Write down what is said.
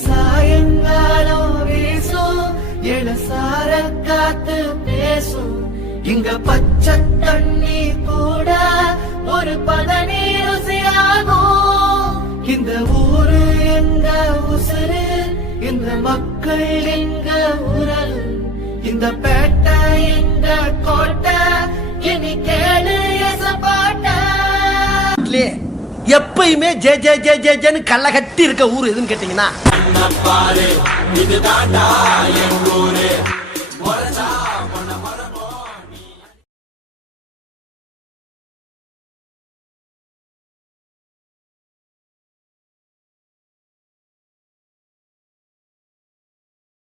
சாயங்காலம் வீசும் இளசார காத்து பேசும் இங்க பச்சை தண்ணி கூட ஒரு பதனி ருசியாகும் இந்த ஊரு எங்க உசுறு இந்த மக்கள் எங்க உரல் இந்த பேட்டை எங்க கோட்டை இனி கேளு எசப்பாட்ட எப்பயுமே ஜே ஜே ஜே ஜே ஜேன்னு கள்ள கட்டி இருக்க ஊர் எதுன்னு கேட்டீங்கன்னா இதுதான் என் ஊரு.